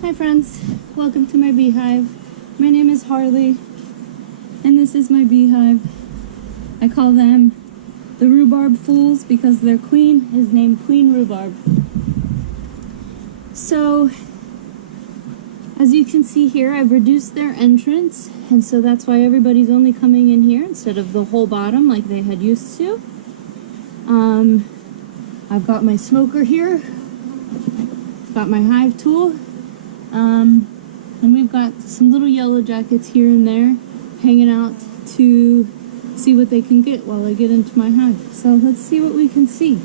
Hi friends, welcome to my beehive. My name is Harley, and this is my beehive. I call them the rhubarb fools because their queen is named Queen Rhubarb. So, as you can see here, I've reduced their entrance, and so that's why everybody's only coming in here instead of the whole bottom like they had used to. I've got my smoker here, got my hive tool, and we've got some little yellow jackets here and there hanging out to see what they can get while I get into my hive. So let's see what we can see.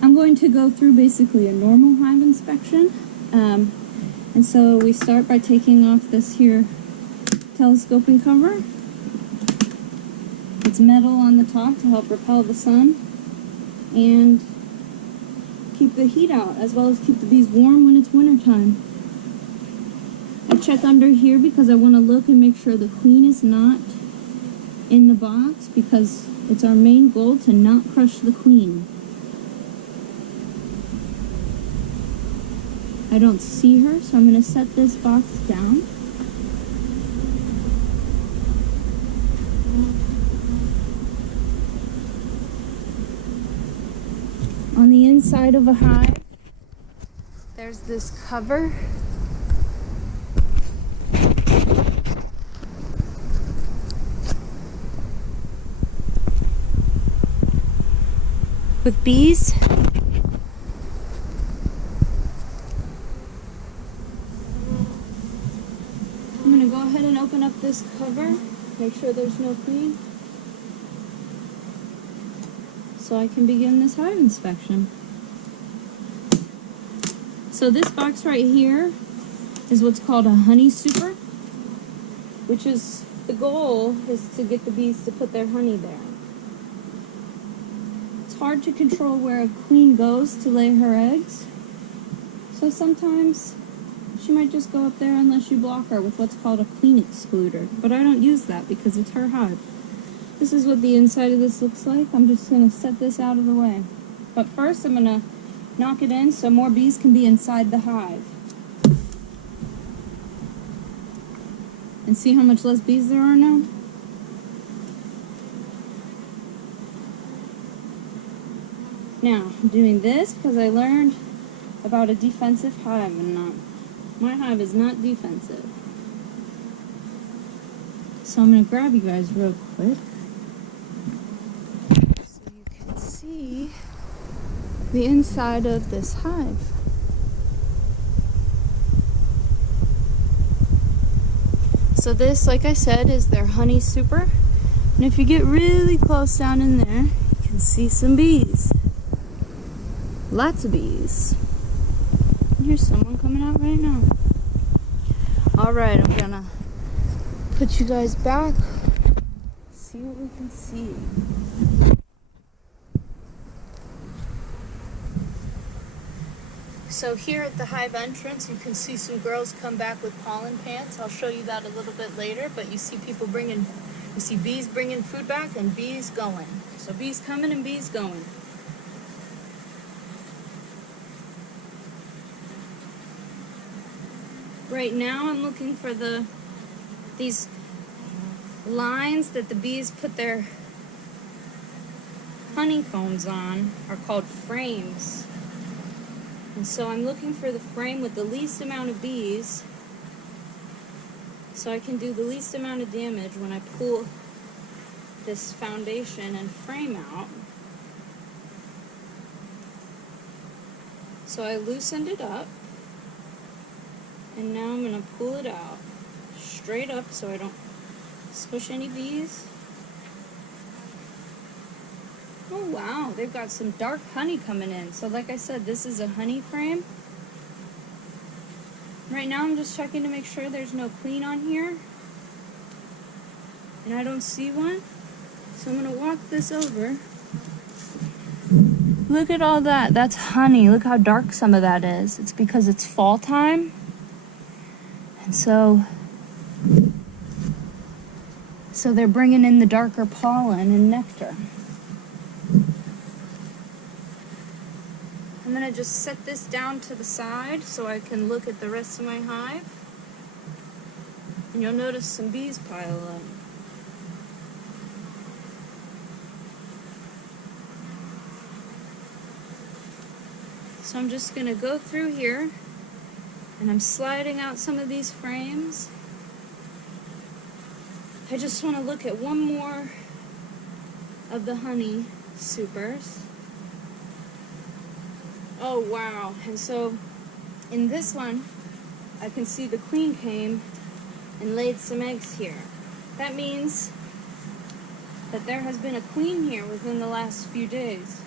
I'm going to go through basically a normal hive inspection. And so we start by taking off this here telescoping cover. It's metal on the top to help repel the sun and keep the heat out, as well as keep the bees warm when it's winter time. I check under here because I want to look and make sure the queen is not in the box, because it's our main goal to not crush the queen. I don't see her, so I'm going to set this box down. On the inside of a hive, there's this cover. With bees. I'm going to go ahead and open up this cover, make sure there's no queen, so I can begin this hive inspection. So this box right here is what's called a honey super, which is, the goal is to get the bees to put their honey there. It's hard to control where a queen goes to lay her eggs, so sometimes she might just go up there unless you block her with what's called a queen excluder. But I don't use that because it's her hive. This is what the inside of this looks like. I'm just going to set this out of the way. But first I'm going to knock it in so more bees can be inside the hive. And see how much less bees there are now? Now, I'm doing this because I learned about a defensive hive, and my hive is not defensive. So I'm going to grab you guys real quick so you can see the inside of this hive. So this, like I said, is their honey super. And if you get really close down in there, you can see some bees. Lots of bees. And here's someone coming out right now. Alright, I'm gonna put you guys back. See what we can see. So here at the hive entrance, you can see some girls come back with pollen pants. I'll show you that a little bit later, but you see you see bees bringing food back and bees going. So bees coming and bees going. Right now I'm looking for these lines that the bees put their honeycombs on are called frames. And so I'm looking for the frame with the least amount of bees so I can do the least amount of damage when I pull this foundation and frame out. So I loosened it up. And now I'm going to pull it out straight up so I don't squish any bees. Oh wow, they've got some dark honey coming in. So like I said, this is a honey frame. Right now I'm just checking to make sure there's no queen on here. And I don't see one. So I'm going to walk this over. Look at all that. That's honey. Look how dark some of that is. It's because it's fall time. And so they're bringing in the darker pollen and nectar. I'm gonna just set this down to the side so I can look at the rest of my hive. And you'll notice some bees pile up. So I'm just gonna go through here and I'm sliding out some of these frames. I just want to look at one more of the honey supers. Oh wow, and so in this one I can see the queen came and laid some eggs here. That means that there has been a queen here within the last few days.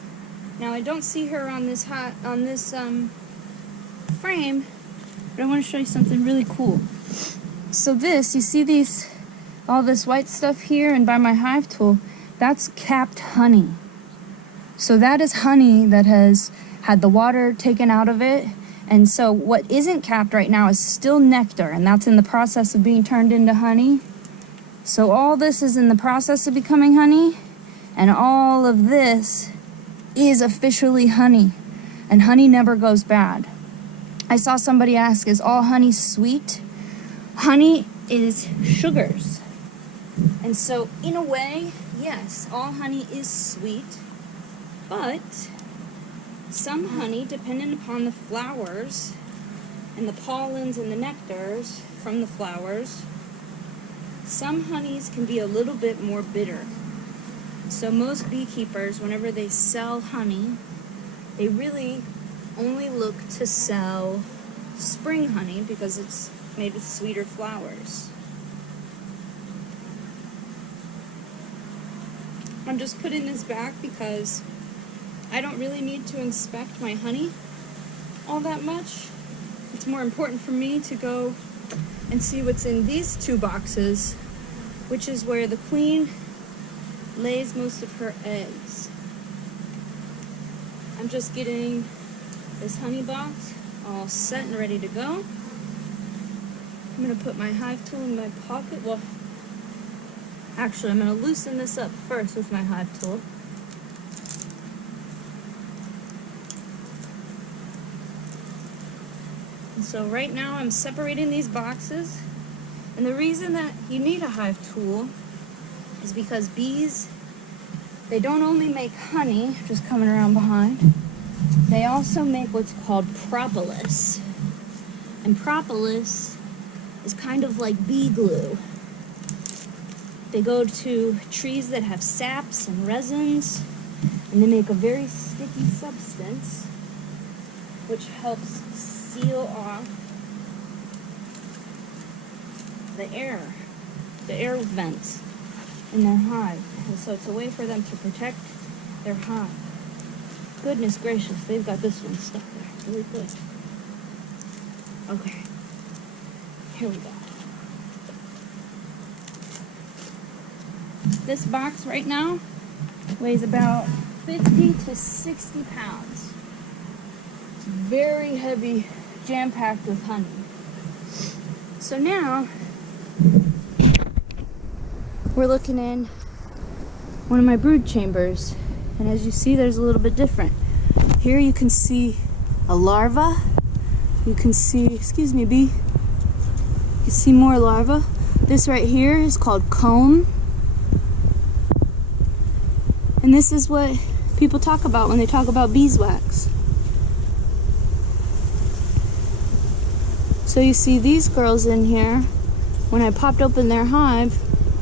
Now I don't see her on this frame, but I want to show you something really cool. So this, you see these, all this white stuff here, and by my hive tool, that's capped honey. So that is honey that has had the water taken out of it. And so what isn't capped right now is still nectar, and that's in the process of being turned into honey. So all this is in the process of becoming honey, and all of this is officially honey, and honey never goes bad. I saw somebody ask, is all honey sweet? Honey is sugars. And so in a way, yes, all honey is sweet, but some honey, depending upon the flowers and the pollens and the nectars from the flowers, some honeys can be a little bit more bitter. So most beekeepers, whenever they sell honey, they really only look to sell spring honey because it's made with sweeter flowers. I'm just putting this back because I don't really need to inspect my honey all that much. It's more important for me to go and see what's in these two boxes, which is where the queen lays most of her eggs. I'm just getting this honey box all set and ready to go. I'm going to put my hive tool in my pocket. Well, actually, I'm going to loosen this up first with my hive tool. And so right now I'm separating these boxes. And the reason that you need a hive tool is because bees, they don't only make honey, just coming around behind, they also make what's called propolis. And propolis is kind of like bee glue. They go to trees that have saps and resins, and they make a very sticky substance which helps seal off the air vents in their hive. And so it's a way for them to protect their hive. Goodness gracious, they've got this one stuck there really good. Okay, here we go. This box right now weighs about 50 to 60 pounds. It's very heavy, jam-packed with honey. So now, we're looking in one of my brood chambers. And as you see, there's a little bit different. Here you can see a larva. You can see, excuse me, bee. You can see more larvae. This right here is called comb. And this is what people talk about when they talk about beeswax. So you see these girls in here, when I popped open their hive,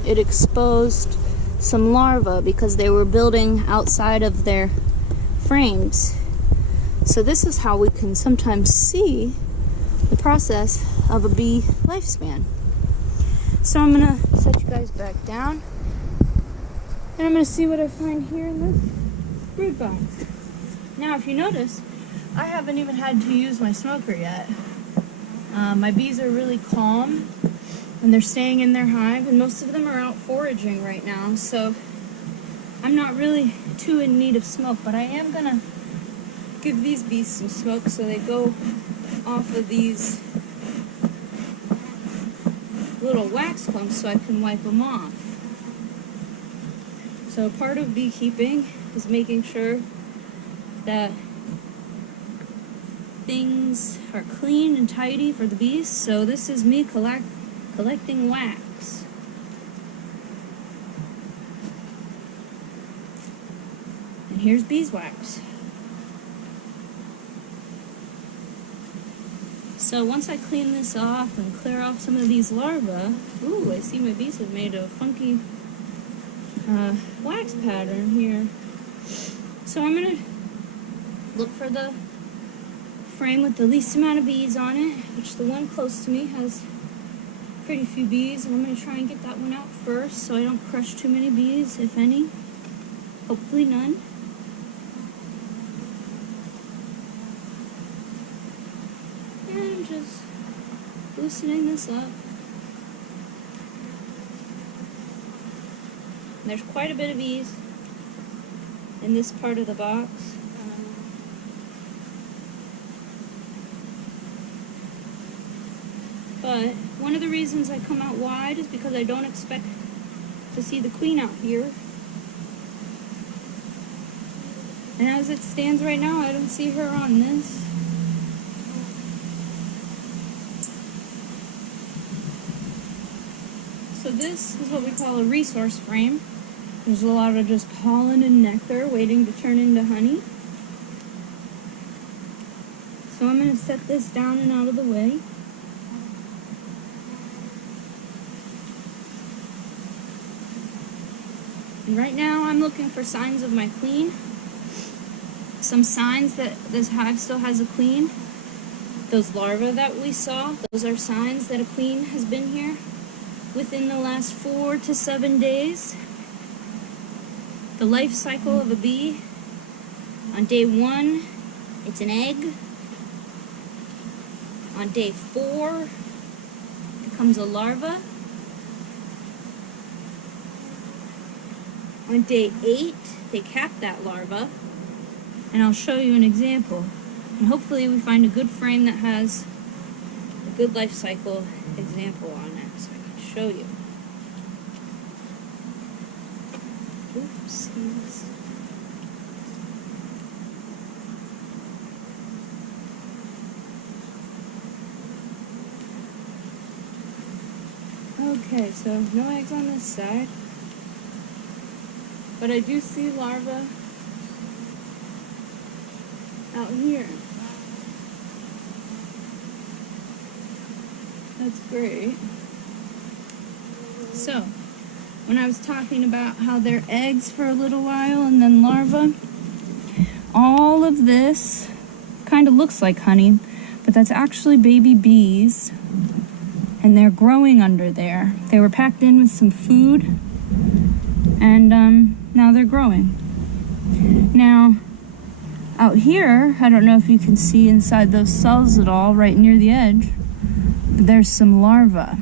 it exposed some larvae because they were building outside of their frames. So this is how we can sometimes see the process of a bee lifespan. So I'm gonna set you guys back down, and I'm gonna see what I find here in this brood box. Now, if you notice, I haven't even had to use my smoker yet. My bees are really calm, and they're staying in their hive, and most of them are out foraging right now, so I'm not really too in need of smoke, but I am gonna give these bees some smoke so they go off of these little wax clumps so I can wipe them off. So part of beekeeping is making sure that things are clean and tidy for the bees. So this is me collecting wax. And here's beeswax. So once I clean this off and clear off some of these larvae, ooh, I see my bees have made a funky wax pattern here. So I'm gonna look for the frame with the least amount of bees on it, which the one close to me has pretty few bees, and I'm gonna try and get that one out first so I don't crush too many bees, if any. Hopefully none. And just loosening this up. There's quite a bit of bees in this part of the box. But one of the reasons I come out wide is because I don't expect to see the queen out here. And as it stands right now, I don't see her on this. So this is what we call a resource frame. There's a lot of just pollen and nectar waiting to turn into honey. So I'm going to set this down and out of the way. And right now I'm looking for signs of my queen. Some signs that this hive still has a queen. Those larvae that we saw, those are signs that a queen has been here within the last 4 to 7 days. The life cycle of a bee. On day 1, it's an egg. On day 4, it becomes a larva. On day 8, they cap that larva. And I'll show you an example. And hopefully we find a good frame that has a good life cycle example on it so I can show you. Oopsies. Okay, so no eggs on this side. But I do see larvae out here. That's great. So, when I was talking about how they're eggs for a little while and then larvae, all of this kind of looks like honey, but that's actually baby bees, and they're growing under there. They were packed in with some food, and now they're growing. Now, out here, I don't know if you can see inside those cells at all, right near the edge, but there's some larvae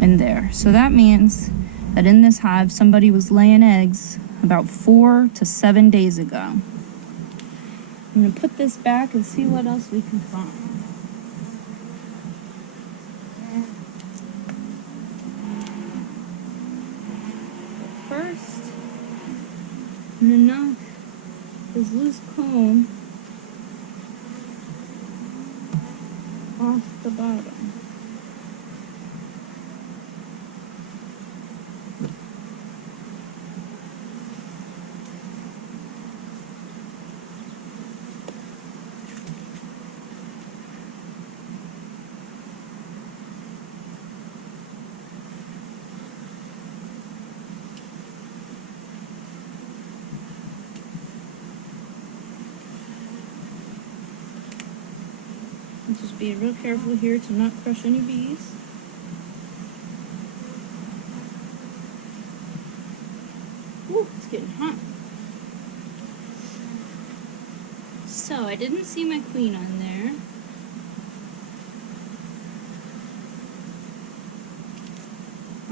in there. So that means that in this hive, somebody was laying eggs about 4 to 7 days ago. I'm gonna put this back and see what else we can find. First, I'm gonna knock this loose comb off the bottom. Just be real careful here to not crush any bees. Ooh, it's getting hot. So I didn't see my queen on there.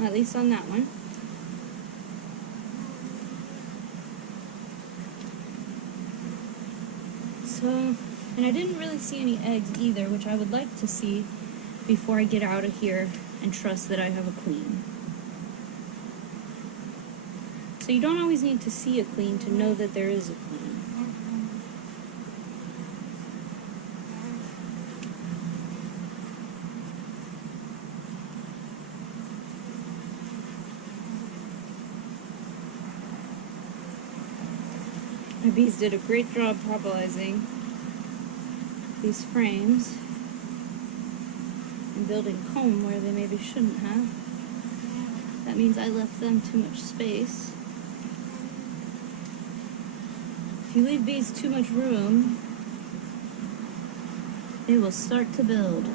At least on that one. So, and I didn't really see any eggs either, which I would like to see before I get out of here and trust that I have a queen. So you don't always need to see a queen to know that there is a queen. bees did a great job popularizing these frames and building comb where they maybe shouldn't have. That means I left them too much space. If you leave bees too much room, they will start to build.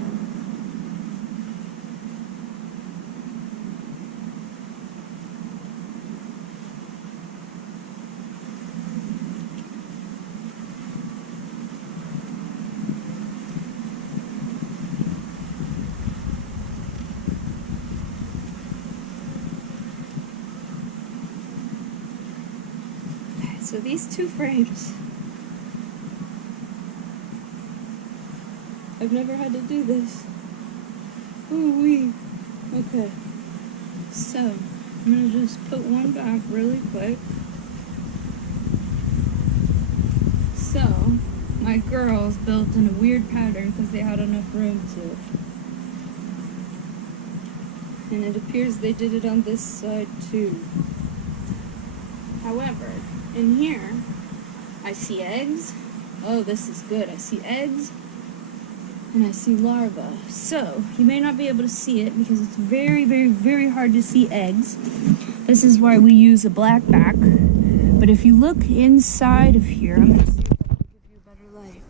So these two frames, I've never had to do this. Ooh-wee. Okay. So, I'm going to just put one back really quick. So, my girls built in a weird pattern because they had enough room to. And it appears they did it on this side too. However, in here, I see eggs. Oh, this is good. I see eggs and I see larvae. So, you may not be able to see it because it's very, very, very hard to see eggs. This is why we use a black back. But if you look inside of here, I'm going to see if I can give you a better light.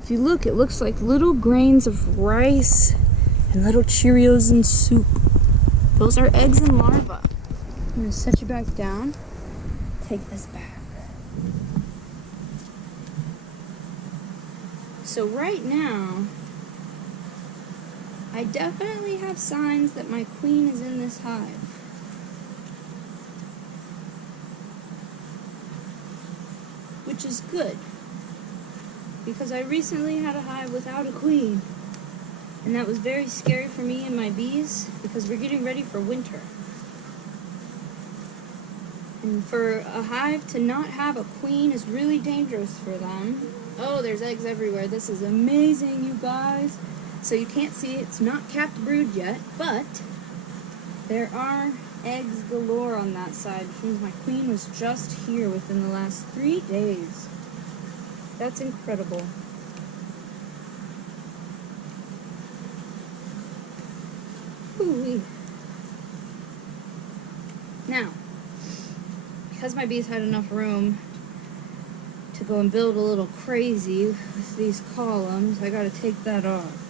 If you look, it looks like little grains of rice and little Cheerios and soup. Those are eggs and larvae. I'm going to set you back down. Take this back. So right now, I definitely have signs that my queen is in this hive. Which is good, because I recently had a hive without a queen, and that was very scary for me and my bees, because we're getting ready for winter. And for a hive to not have a queen is really dangerous for them. Oh, there's eggs everywhere. This is amazing, you guys. So you can't see it. It's not capped brood yet, but there are eggs galore on that side, which means my queen was just here within the last 3 days. That's incredible. Ooh-wee. Now, because my bees had enough room to go and build a little crazy with these columns, I gotta take that off.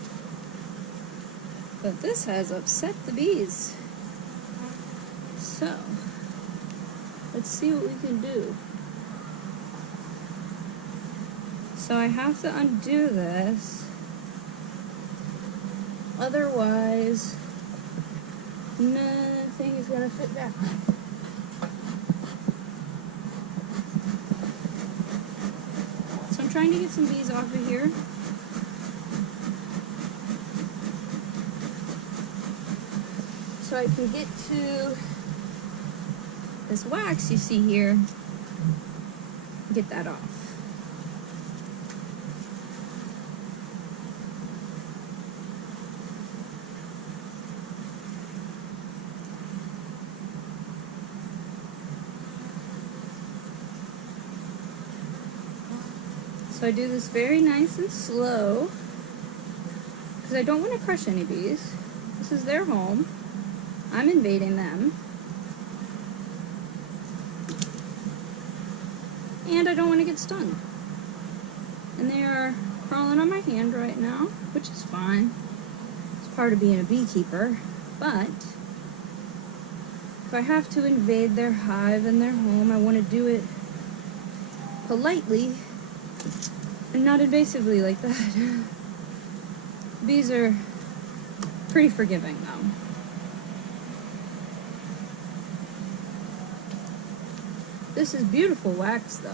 But this has upset the bees. So, let's see what we can do. So I have to undo this. Otherwise, nothing is gonna fit back. So I'm trying to get some bees off of here. So I can get to this wax you see here, get that off. So I do this very nice and slow, because I don't want to crush any bees. This is their home. I'm invading them. And I don't want to get stung. And they are crawling on my hand right now, which is fine. It's part of being a beekeeper. But if I have to invade their hive and their home, I want to do it politely and not invasively like that. Bees are pretty forgiving though. This is beautiful wax though.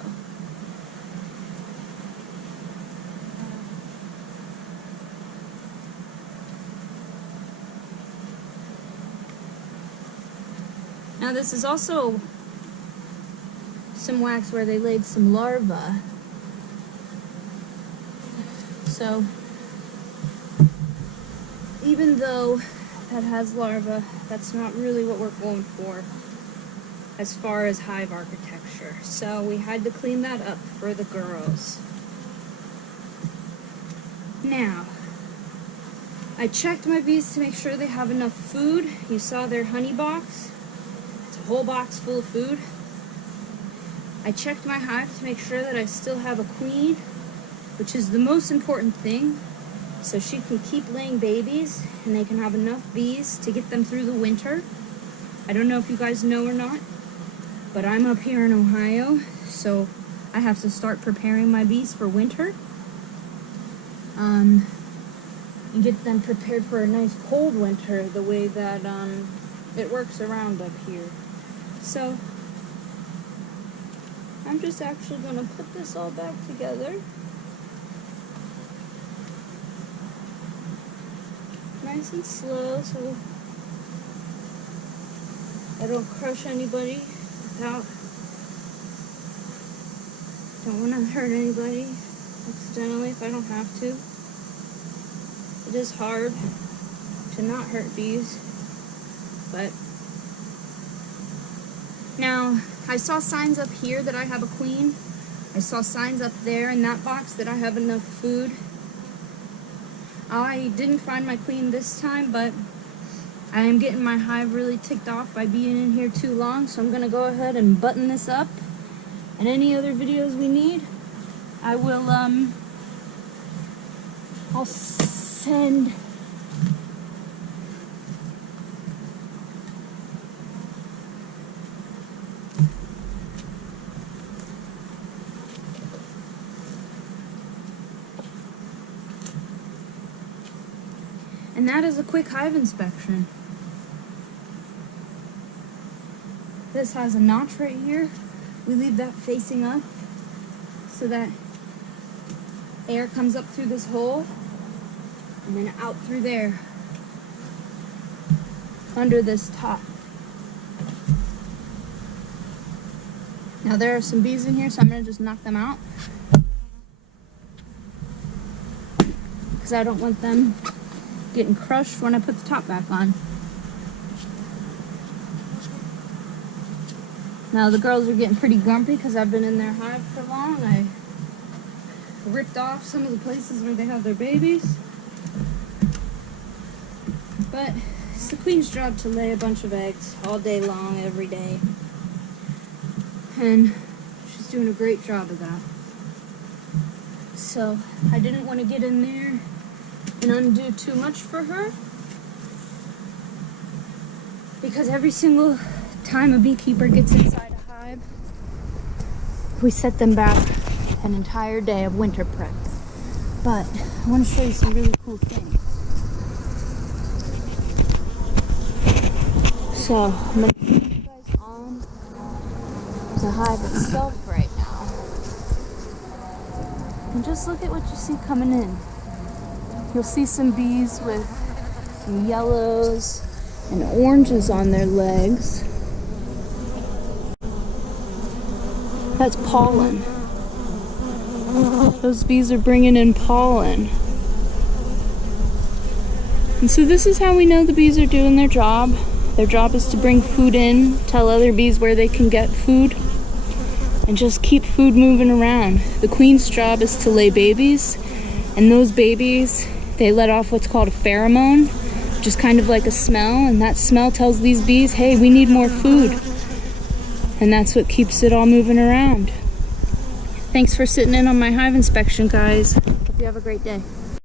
Now this is also some wax where they laid some larvae. So even though that has larvae, that's not really what we're going for as far as hive architecture. structure. So we had to clean that up for the girls. Now, I checked my bees to make sure they have enough food. You saw their honey box. It's a whole box full of food. I checked my hive to make sure that I still have a queen, which is the most important thing, so she can keep laying babies and they can have enough bees to get them through the winter. I don't know if you guys know or not, but I'm up here in Ohio, so I have to start preparing my bees for winter. And get them prepared for a nice cold winter the way that it works around up here. So I'm just actually going to put this all back together. Nice and slow so I don't crush anybody without, don't want to hurt anybody accidentally if I don't have to. It is hard to not hurt bees, but now I saw signs up here that I have a queen. I saw signs up there in that box that I have enough food. I didn't find my queen this time, but I am getting my hive really ticked off by being in here too long, so I'm gonna go ahead and button this up. And any other videos we need, I will I'll send and that is a quick hive inspection. This has a notch right here. We leave that facing up so that air comes up through this hole and then out through there under this top. Now there are some bees in here, so I'm going to just knock them out because I don't want them getting crushed when I put the top back on. Now the girls are getting pretty grumpy because I've been in their hive for long. I ripped off some of the places where they have their babies. But it's the queen's job to lay a bunch of eggs all day long, every day. And she's doing a great job of that. So I didn't want to get in there and undo too much for her, because every single time a beekeeper gets inside a hive, we set them back an entire day of winter prep. But I want to show you some really cool things. So I'm going to put you guys on the hive itself right now. And just look at what you see coming in. You'll see some bees with some yellows and oranges on their legs. That's pollen. Those bees are bringing in pollen. And so this is how we know the bees are doing their job. Their job is to bring food in, tell other bees where they can get food, and just keep food moving around. The queen's job is to lay babies, and those babies, they let off what's called a pheromone, which is kind of like a smell, and that smell tells these bees, hey, we need more food. And that's what keeps it all moving around. Thanks for sitting in on my hive inspection, guys. Hope you have a great day.